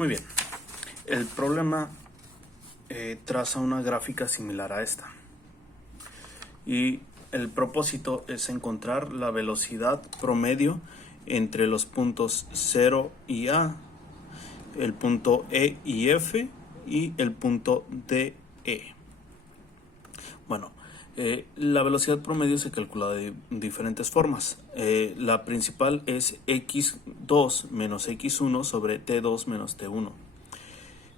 Muy bien, el problema traza una gráfica similar a esta y el propósito es encontrar la velocidad promedio entre los puntos 0 y A, el punto E y F y el punto D, E. Bueno, la velocidad promedio se calcula de diferentes formas. La principal es x2 menos x1 sobre t2 menos t1.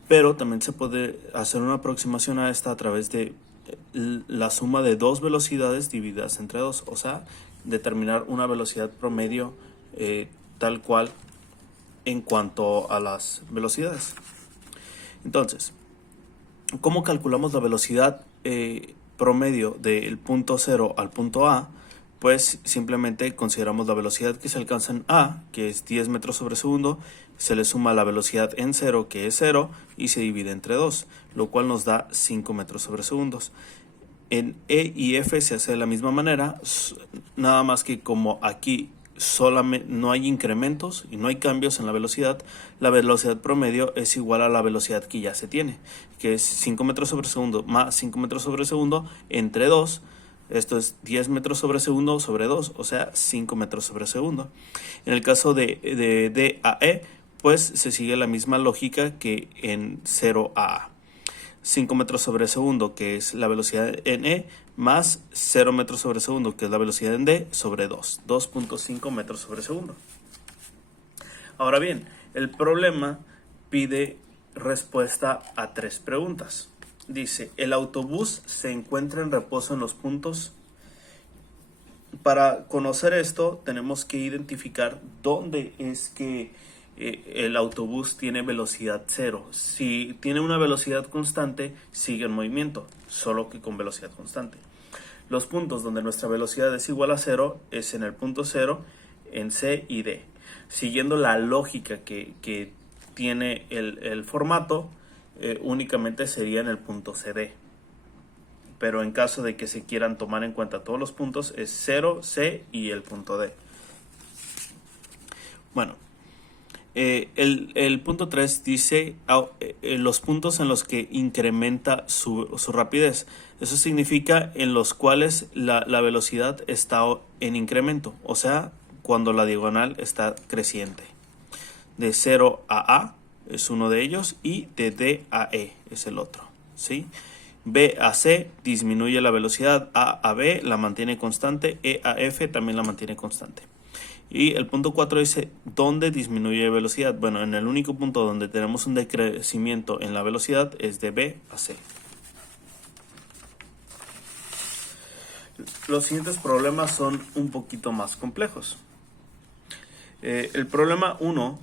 Pero también se puede hacer una aproximación a esta a través de la suma de dos velocidades divididas entre dos. O sea, determinar una velocidad promedio tal cual en cuanto a las velocidades. Entonces, ¿cómo calculamos la velocidad promedio del punto 0 al punto A? Pues simplemente consideramos la velocidad que se alcanza en A, que es 10 metros sobre segundo, se le suma la velocidad en 0, que es 0, y se divide entre 2, lo cual nos da 5 metros sobre segundos. En E y F se hace de la misma manera, nada más que como aquí solamente no hay incrementos y no hay cambios en la velocidad promedio es igual a la velocidad que ya se tiene, que es 5 metros sobre segundo más 5 metros sobre segundo entre 2. Esto es 10 metros sobre segundo sobre 2, o sea, 5 metros sobre segundo. En el caso de D a E, pues se sigue la misma lógica que en 0 a A. 5 metros sobre segundo, que es la velocidad en E, más 0 metros sobre segundo, que es la velocidad en D, sobre 2. 2.5 metros sobre segundo. Ahora bien, el problema pide respuesta a tres preguntas. Dice, el autobús se encuentra en reposo en los puntos. Para conocer esto, tenemos que identificar dónde es que el autobús tiene velocidad cero. Si tiene una velocidad constante, sigue en movimiento, solo que con velocidad constante. Los puntos donde nuestra velocidad es igual a cero es en el punto 0, en C y D. Siguiendo la lógica que tiene el formato, únicamente sería en el punto CD. Pero en caso de que se quieran tomar en cuenta todos los puntos, es 0, C y el punto D. Bueno, el punto 3 dice los puntos en los que incrementa su rapidez. Eso significa en los cuales la velocidad está en incremento, o sea, cuando la diagonal está creciente. De 0 a A es uno de ellos y de D a E es el otro, ¿sí? B a C disminuye la velocidad, A B la mantiene constante, E a F también la mantiene constante. Y el punto 4 dice, ¿dónde disminuye velocidad? Bueno, en el único punto donde tenemos un decrecimiento en la velocidad es de B a C. Los siguientes problemas son un poquito más complejos. El problema 1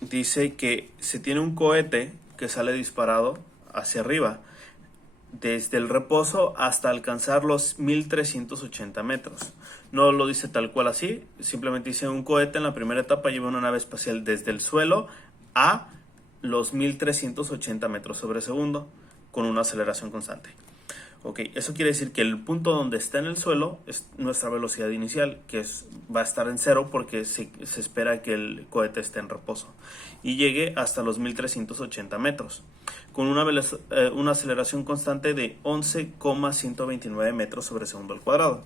dice que se tiene un cohete que sale disparado hacia arriba desde el reposo hasta alcanzar los 1380 metros. No lo dice tal cual así, simplemente dice un cohete en la primera etapa lleva una nave espacial desde el suelo a los 1380 metros sobre segundo con una aceleración constante. Ok, eso quiere decir que el punto donde está en el suelo es nuestra velocidad inicial, que va a estar en 0 porque se espera que el cohete esté en reposo y llegue hasta los 1380 metros con una aceleración constante de 11,129 metros sobre segundo al cuadrado.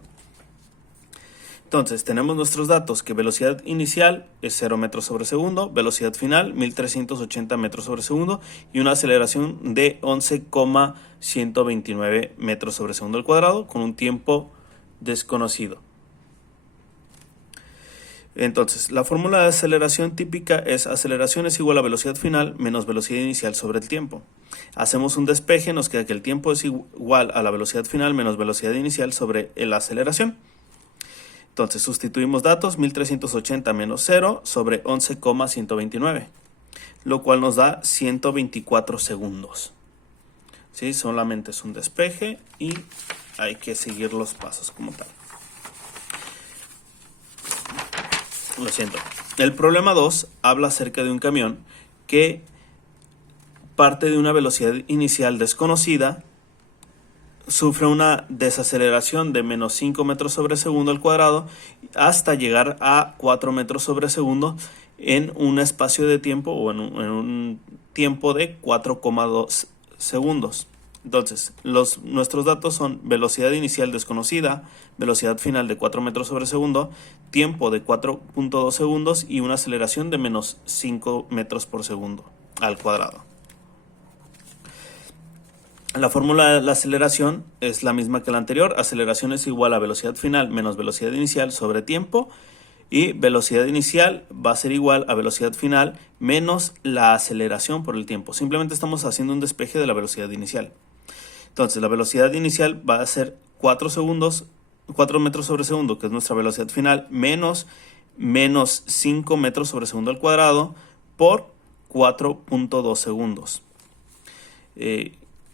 Entonces tenemos nuestros datos que velocidad inicial es 0 metros sobre segundo, velocidad final 1380 metros sobre segundo y una aceleración de 11,129 metros sobre segundo al cuadrado con un tiempo desconocido. Entonces la fórmula de aceleración típica es aceleración es igual a velocidad final menos velocidad inicial sobre el tiempo. Hacemos un despeje, nos queda que el tiempo es igual a la velocidad final menos velocidad inicial sobre la aceleración. Entonces sustituimos datos 1380 menos 0 sobre 11,129, lo cual nos da 124 segundos. ¿Sí? Solamente es un despeje y hay que seguir los pasos como tal. Lo siento. El problema 2 habla acerca de un camión que parte de una velocidad inicial desconocida, sufre una desaceleración de menos 5 metros sobre segundo al cuadrado hasta llegar a 4 metros sobre segundo en un espacio de tiempo o en un tiempo de 4,2 segundos. Entonces, nuestros datos son velocidad inicial desconocida, velocidad final de 4 metros sobre segundo, tiempo de 4.2 segundos y una aceleración de menos 5 metros por segundo al cuadrado. La fórmula de la aceleración es la misma que la anterior. Aceleración es igual a velocidad final menos velocidad inicial sobre tiempo. Y velocidad inicial va a ser igual a velocidad final menos la aceleración por el tiempo. Simplemente estamos haciendo un despeje de la velocidad inicial. Entonces la velocidad inicial va a ser 4 metros sobre segundo, que es nuestra velocidad final, menos 5 metros sobre segundo al cuadrado por 4.2 segundos.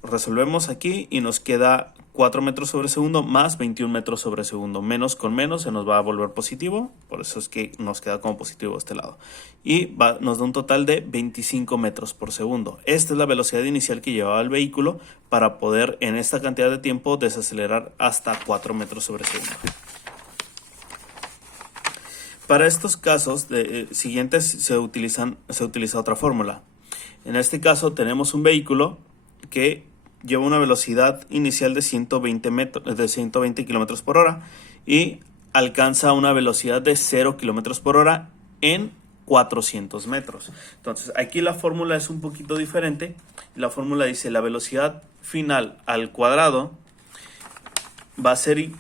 Resolvemos aquí y nos queda 4 metros sobre segundo más 21 metros sobre segundo. Menos con menos se nos va a volver positivo, por eso es que nos queda como positivo este lado. Y nos da un total de 25 metros por segundo. Esta es la velocidad inicial que llevaba el vehículo para poder en esta cantidad de tiempo desacelerar hasta 4 metros sobre segundo. Para estos casos siguientes se utiliza otra fórmula. En este caso tenemos un vehículo que lleva una velocidad inicial de 120 km por hora y alcanza una velocidad de 0 km por hora en 400 metros. Entonces aquí la fórmula es un poquito diferente. La fórmula dice la velocidad final al cuadrado va a ser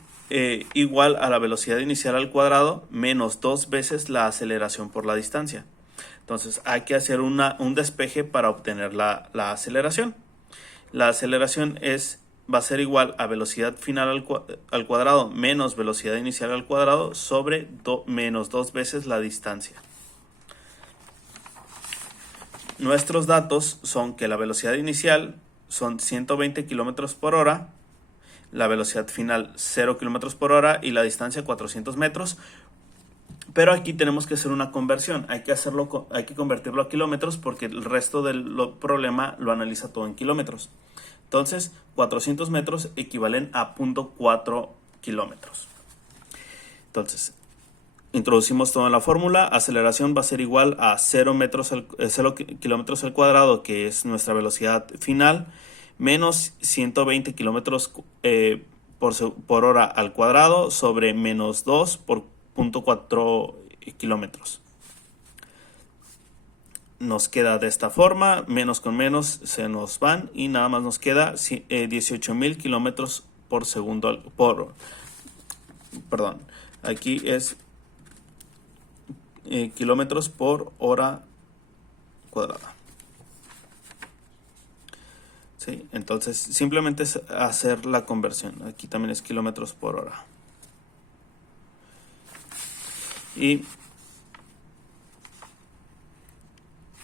igual a la velocidad inicial al cuadrado menos 2 veces la aceleración por la distancia. Entonces hay que hacer un despeje para obtener la aceleración. La aceleración va a ser igual a velocidad final al cuadrado menos velocidad inicial al cuadrado sobre menos 2 veces la distancia. Nuestros datos son que la velocidad inicial son 120 km por hora, la velocidad final 0 km por hora y la distancia 400 metros. Pero aquí tenemos que hacer una conversión, hay que convertirlo a kilómetros porque el resto del problema lo analiza todo en kilómetros. Entonces, 400 metros equivalen a 0.4 kilómetros. Entonces, introducimos todo en la fórmula. Aceleración va a ser igual a 0 kilómetros al cuadrado, que es nuestra velocidad final, menos 120 kilómetros por hora al cuadrado sobre menos 2 por 0.4 kilómetros. Nos queda de esta forma, menos con menos se nos van y nada más nos queda 18.000 kilómetros por segundo. Perdón, aquí es kilómetros por hora cuadrada. ¿Sí? Entonces simplemente es hacer la conversión. Aquí también es kilómetros por hora. Y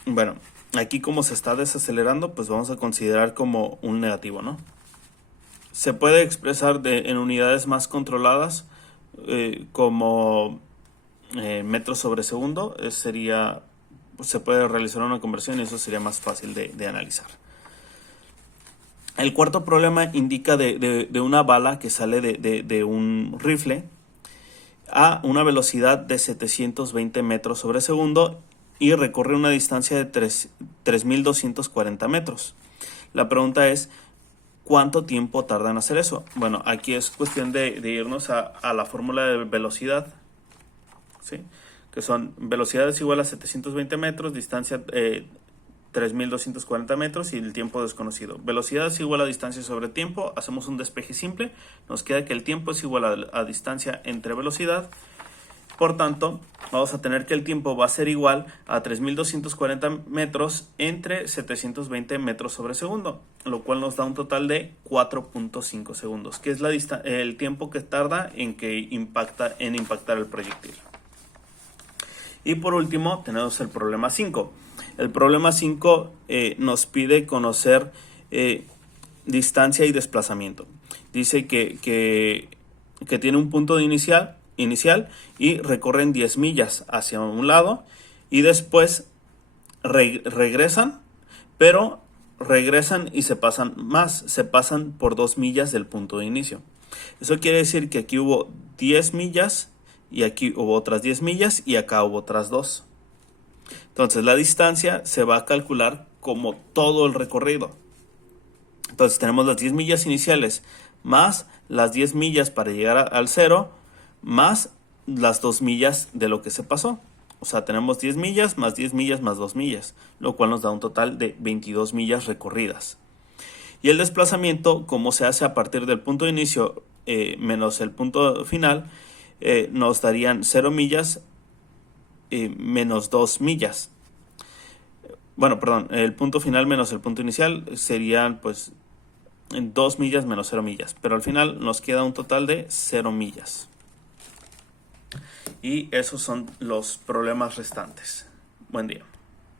bueno, aquí como se está desacelerando, pues vamos a considerar como un negativo, ¿no? Se puede expresar en unidades más controladas como metros sobre segundo. Se puede realizar una conversión y eso sería más fácil de analizar. El cuarto problema indica de una bala que sale de un rifle a una velocidad de 720 metros sobre segundo y recorre una distancia de 3.240 metros. La pregunta es, ¿cuánto tiempo tarda en hacer eso? Bueno, aquí es cuestión de irnos a la fórmula de velocidad, ¿sí? Que son velocidad es igual a 720 metros, distancia 3.240 metros y el tiempo desconocido. Velocidad es igual a distancia sobre tiempo. Hacemos un despeje simple. Nos queda que el tiempo es igual a distancia entre velocidad. Por tanto, vamos a tener que el tiempo va a ser igual a 3.240 metros entre 720 metros sobre segundo, lo cual nos da un total de 4.5 segundos, que es el tiempo que tarda en impactar el proyectil. Y por último, tenemos el problema 5. El problema 5 nos pide conocer distancia y desplazamiento. Dice que tiene un punto de inicial y recorren 10 millas hacia un lado y después regresan, pero regresan y se pasan por 2 millas del punto de inicio. Eso quiere decir que aquí hubo 10 millas y aquí hubo otras 10 millas y acá hubo otras 2. Entonces la distancia se va a calcular como todo el recorrido. Entonces tenemos las 10 millas iniciales más las 10 millas para llegar al 0 más las 2 millas de lo que se pasó. O sea, tenemos 10 millas más 10 millas más 2 millas, lo cual nos da un total de 22 millas recorridas. Y el desplazamiento, como se hace a partir del punto de inicio menos el punto final, nos darían 0 millas menos 2 millas. Bueno, perdón, el punto final menos el punto inicial serían pues 2 millas menos 0 millas. Pero al final nos queda un total de 0 millas. Y esos son los problemas restantes. Buen día.